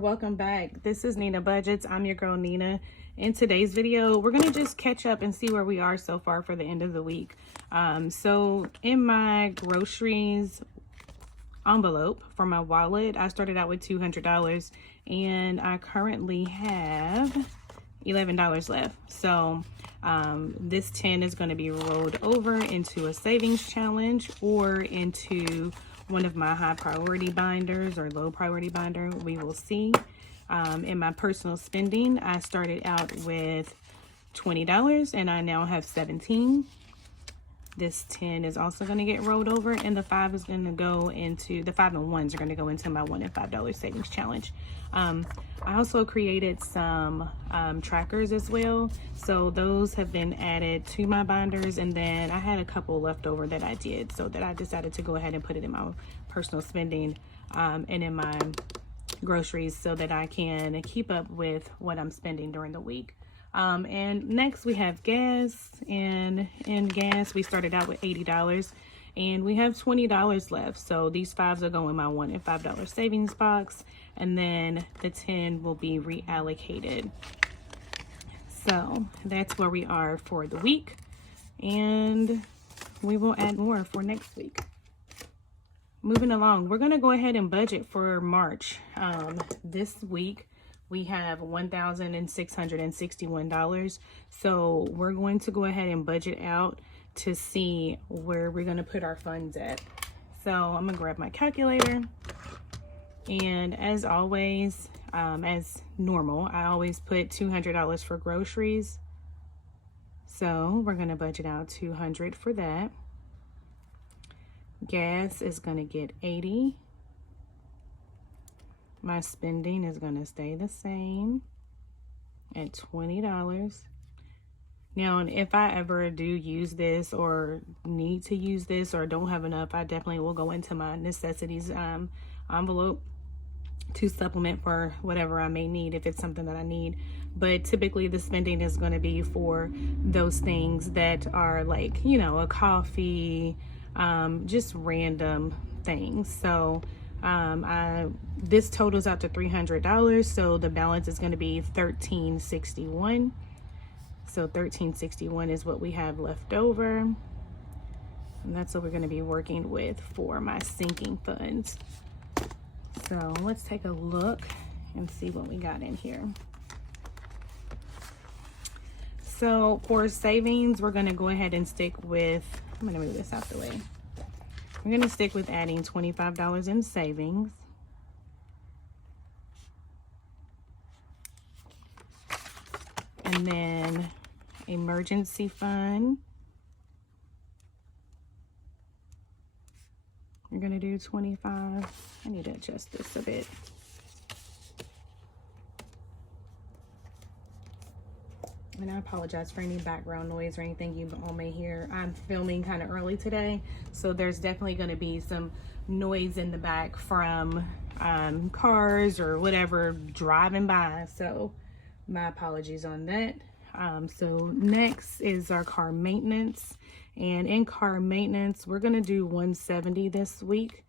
welcome back. This is Nina Budgets. I'm your girl Nina. In today's video, we're gonna just catch up and see where we are so far for the end of the week. So in my groceries envelope for my wallet, I started out with $200 and I currently have $11 left. So this 10 is going to be rolled over into a savings challenge or into one of my high priority binders or low priority binder. We will see. In my personal spending, I started out with $20 and I now have 17. This 10 is also going to get rolled over, and the 5 is going to go into the 5 and 1s are going to go into my $1 and $5 savings challenge. I also created some trackers as well, so those have been added to my binders, and then I had a couple left over that I did, so that I decided to go ahead and put it in my personal spending and in my groceries so that I can keep up with what I'm spending during the week. And next we have gas, and in gas we started out with $80 and we have $20 left. So these 5s are going in my $1 and $5 savings box, and then the 10 will be reallocated. So that's where we are for the week, and we will add more for next week. Moving along, we're going to go ahead and budget for March. This week we have $1,661. So we're going to go ahead and budget out to see where we're going to put our funds at. So I'm going to grab my calculator. And as always, as normal, I always put $200 for groceries. So we're going to budget out $200 for that. Gas is going to get $80. My spending is going to stay the same at $20. Now, if I ever do use this or need to use this or don't have enough, I definitely will go into my necessities envelope to supplement for whatever I may need if it's something that I need. But typically the spending is going to be for those things that are like, you know, a coffee, just random things. So this totals out to $300, so the balance is going to be $1,361. So $1,361 is what we have left over, and that's what we're going to be working with for my sinking funds. So let's take a look and see what we got in here. So for savings, we're going to go ahead and stick with, I'm going to move this out the way. We're going to stick with adding $25 in savings. And then emergency fund. We're going to do 25. I need to adjust this a bit. And I apologize for any background noise or anything you all may hear. I'm filming kind of early today, so there's definitely going to be some noise in the back from cars or whatever driving by. So my apologies on that. So next is our car maintenance. And in car maintenance, we're going to do $170 this week.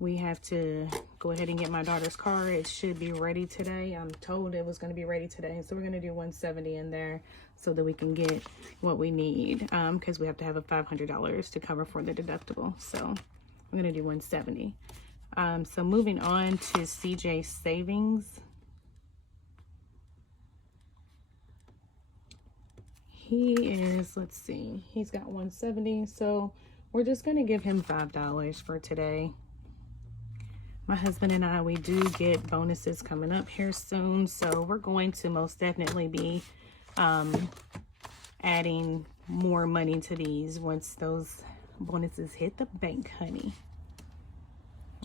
We have to go ahead and get my daughter's car. It should be ready today. I'm told it was going to be ready today. So we're going to do $170 in there so that we can get what we need, because we have to have a $500 to cover for the deductible. So we're going to do $170. So moving on to CJ savings. He is, let's see, he's got $170. So we're just going to give him $5 for today. My husband and I, we do get bonuses coming up here soon, so we're going to most definitely be adding more money to these once those bonuses hit the bank, honey.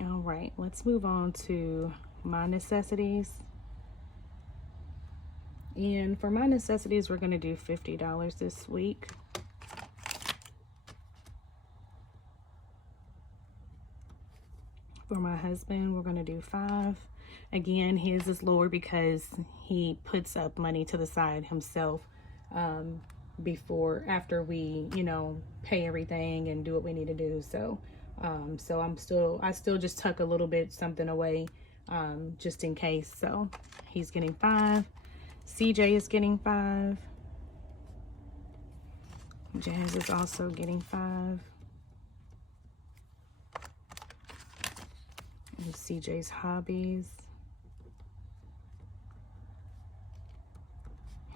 All right, let's move on to my necessities. And for my necessities, we're going to do $50 this week. For my husband, we're going to do $5. Again, his is lower because he puts up money to the side himself after we, you know, pay everything and do what we need to do. So I still just tuck a little bit something away just in case. So he's getting 5. CJ is getting 5. Jazz is also getting 5. And CJ's hobbies.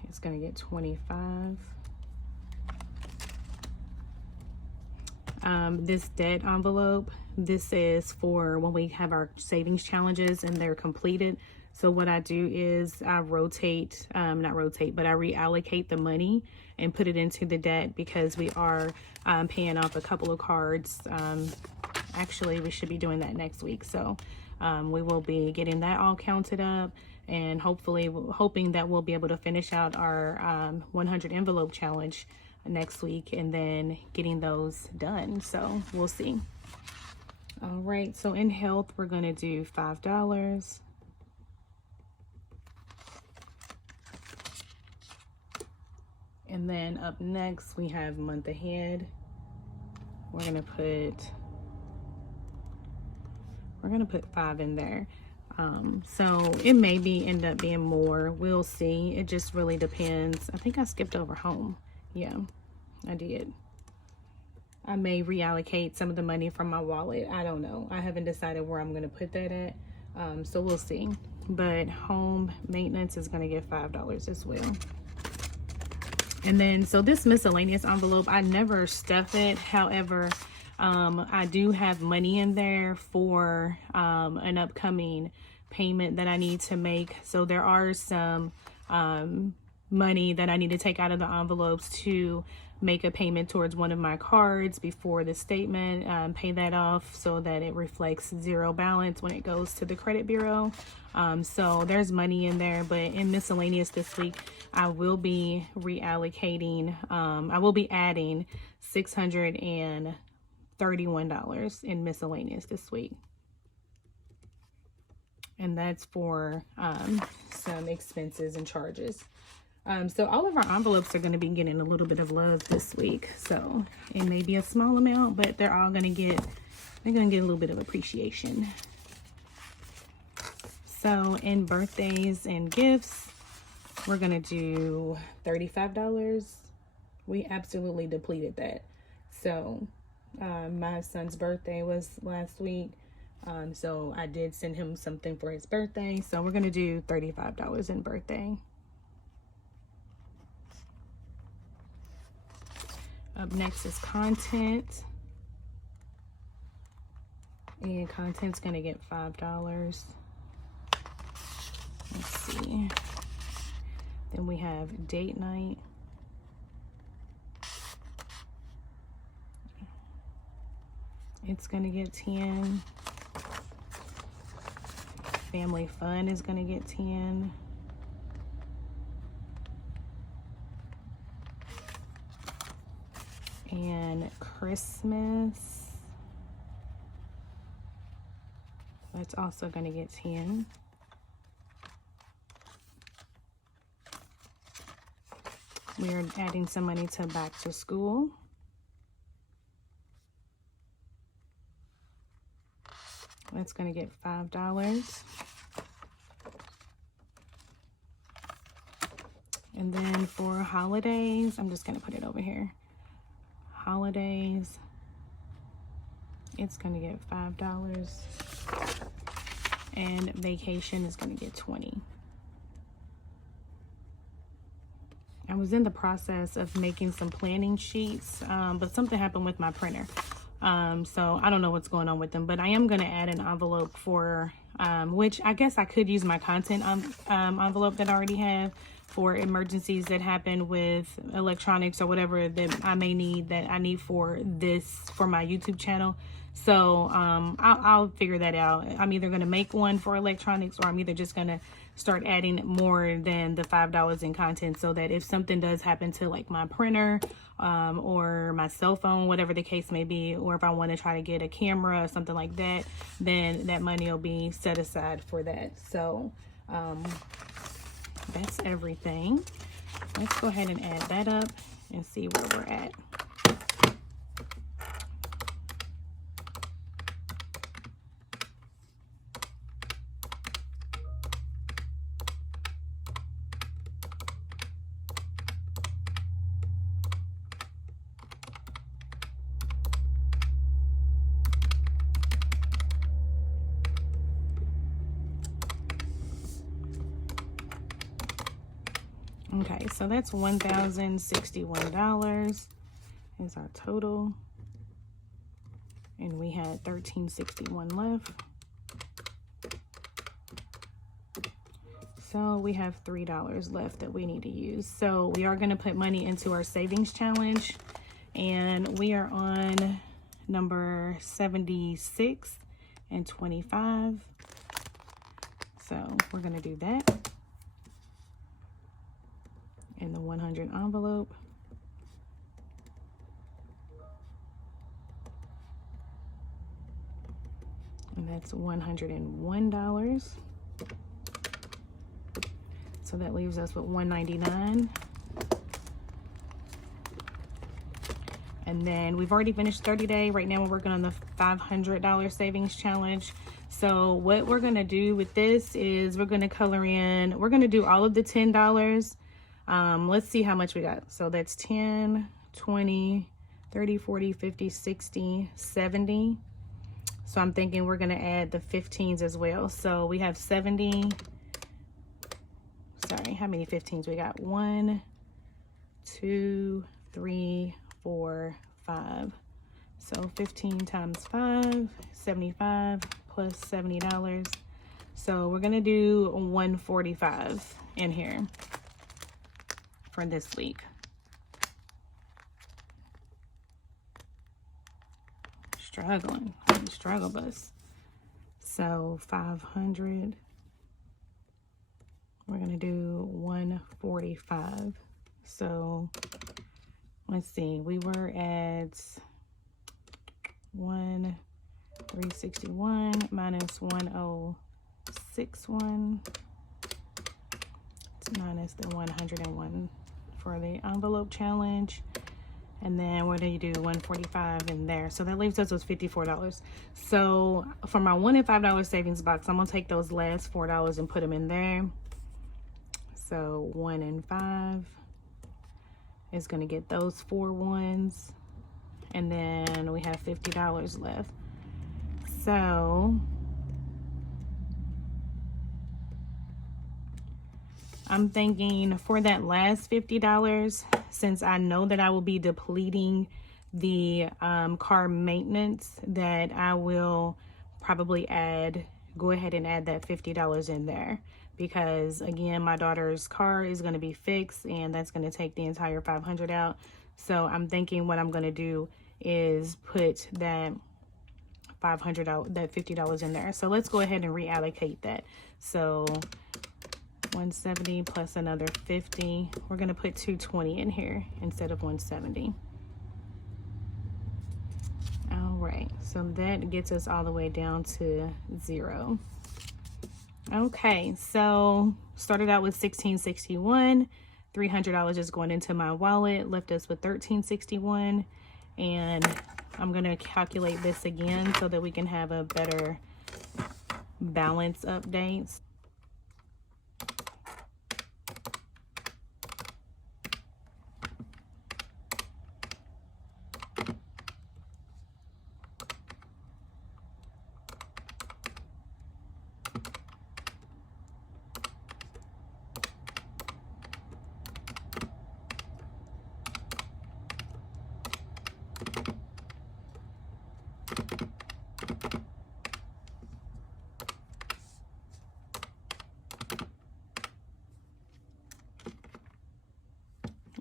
He's gonna get 25. This debt envelope, this is for when we have our savings challenges and they're completed. So what I do is I rotate, not rotate, but I reallocate the money and put it into the debt because we are paying off a couple of cards. Actually, we should be doing that next week. So we will be getting that all counted up and hopefully hoping that we'll be able to finish out our 100 envelope challenge next week and then getting those done. So we'll see. All right, so in health, we're going to do $5. And then up next, we have month ahead. We're going to put 5 in there. So it may end up being more. We'll see. It just really depends. I think I skipped over home. Yeah, I did. I may reallocate some of the money from my wallet. I don't know. I haven't decided where I'm going to put that at. So we'll see. But home maintenance is going to get $5 as well. And then, so this miscellaneous envelope, I never stuff it. However, I do have money in there for an upcoming payment that I need to make. So there are some money that I need to take out of the envelopes to make a payment towards one of my cards before the statement, pay that off so that it reflects 0 balance when it goes to the credit bureau. So there's money in there, but in miscellaneous this week, I will be reallocating, I will be adding $631 in miscellaneous this week. And that's for some expenses and charges. So all of our envelopes are going to be getting a little bit of love this week. So it may be a small amount, but they're all going to get, a little bit of appreciation. So in birthdays and gifts, we're going to do $35. We absolutely depleted that. So my son's birthday was last week. So I did send him something for his birthday. So we're going to do $35 in birthday. Up next is content. And content's going to get $5. Let's see. Then we have date night. It's going to get 10. Family fun is going to get 10. And Christmas, that's also going to get 10. We are adding some money to back to school. That's going to get $5. And then for holidays, I'm just going to put it over here. Holidays, it's going to get $5. And vacation is going to get 20. I was in the process of making some planning sheets, but something happened with my printer. So I don't know what's going on with them, but I am going to add an envelope for, which I guess I could use my content envelope that I already have for emergencies that happen with electronics or whatever that I may need, that I need for this, for my YouTube channel. So I'll figure that out. I'm either going to make one for electronics, or I'm either just going to start adding more than the $5 in content, so that if something does happen to like my printer or my cell phone, whatever the case may be, or if I want to try to get a camera or something like that, then that money will be set aside for that. So that's everything. Let's go ahead and add that up and see where we're at. Okay, so that's $1,061 is our total. And we had $1,361 left. So we have $3 left that we need to use. So we are going to put money into our savings challenge. And we are on number 76 and 25. So we're going to do that in the 100 envelope. And that's $101. So that leaves us with $199. And then we've already finished 30-day. Right now we're working on the $500 savings challenge. So what we're going to do with this is we're going to color in, we're going to do all of the $10. Let's see how much we got. So that's 10, 20, 30, 40, 50, 60, 70. So I'm thinking we're going to add the 15s as well. So we have 70. Sorry, how many 15s we got? 1, 2, 3, 4, 5. So 15 times 5, 75 plus $70. So we're gonna do 145 in here for this week. Struggling, struggle bus. So 500. We're gonna do 145. So let's see, we were at 1,361 minus 1,061. It's minus the 101 for the envelope challenge. And then we're gonna do 145 in there. So that leaves us with $54. So for my $1 and $5 savings box, I'm gonna take those last $4 and put them in there. So 1 and 5 is going to get those 4 ones. And then we have $50 left. So I'm thinking for that last $50, since I know that I will be depleting the car maintenance, that I will probably go ahead and add that $50 in there. Because again, my daughter's car is going to be fixed and that's going to take the entire $500 out. So I'm thinking what I'm going to do is put that $50 in there. So let's go ahead and reallocate that. So 170 plus another 50. We're going to put 220 in here instead of 170. All right, so that gets us all the way down to 0. Okay, so started out with $1,661. $300 is going into my wallet, left us with $1,361. And I'm going to calculate this again so that we can have a better balance update.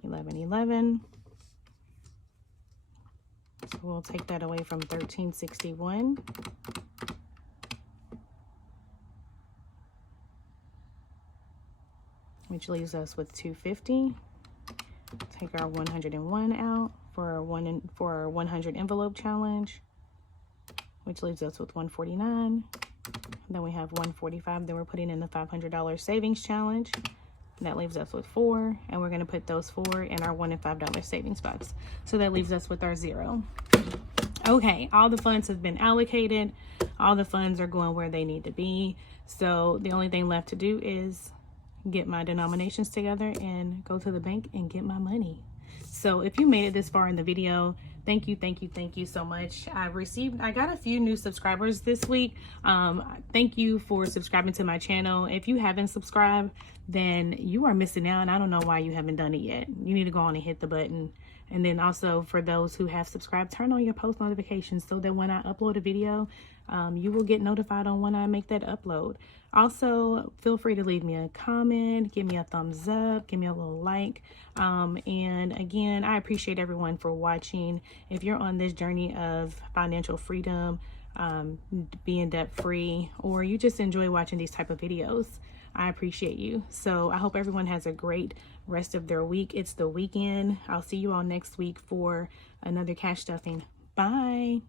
$11.11. So we'll take that away from $1,361. Which leaves us with $250. Take our 101 out for our 100 envelope challenge, which leaves us with 149. Then we have 145 that we're putting in the $500 savings challenge. And that leaves us with 4, and we're going to put those 4 in our $1 and $5 savings box. So that leaves us with our 0. Okay, all the funds have been allocated. All the funds are going where they need to be. So the only thing left to do is get my denominations together and go to the bank and get my money. So if you made it this far in the video, thank you so much. I got a few new subscribers this week. Thank you for subscribing to my channel. If you haven't subscribed, then you are missing out. I don't know why you haven't done it yet. You need to go on and hit the button. And then also for those who have subscribed, turn on your post notifications so that when I upload a video, you will get notified on when I make that upload. Also, feel free to leave me a comment, give me a thumbs up, give me a little like. And again, I appreciate everyone for watching. If you're on this journey of financial freedom, being debt free, or you just enjoy watching these type of videos, I appreciate you. So I hope everyone has a great rest of their week. It's the weekend. I'll see you all next week for another cash stuffing. Bye.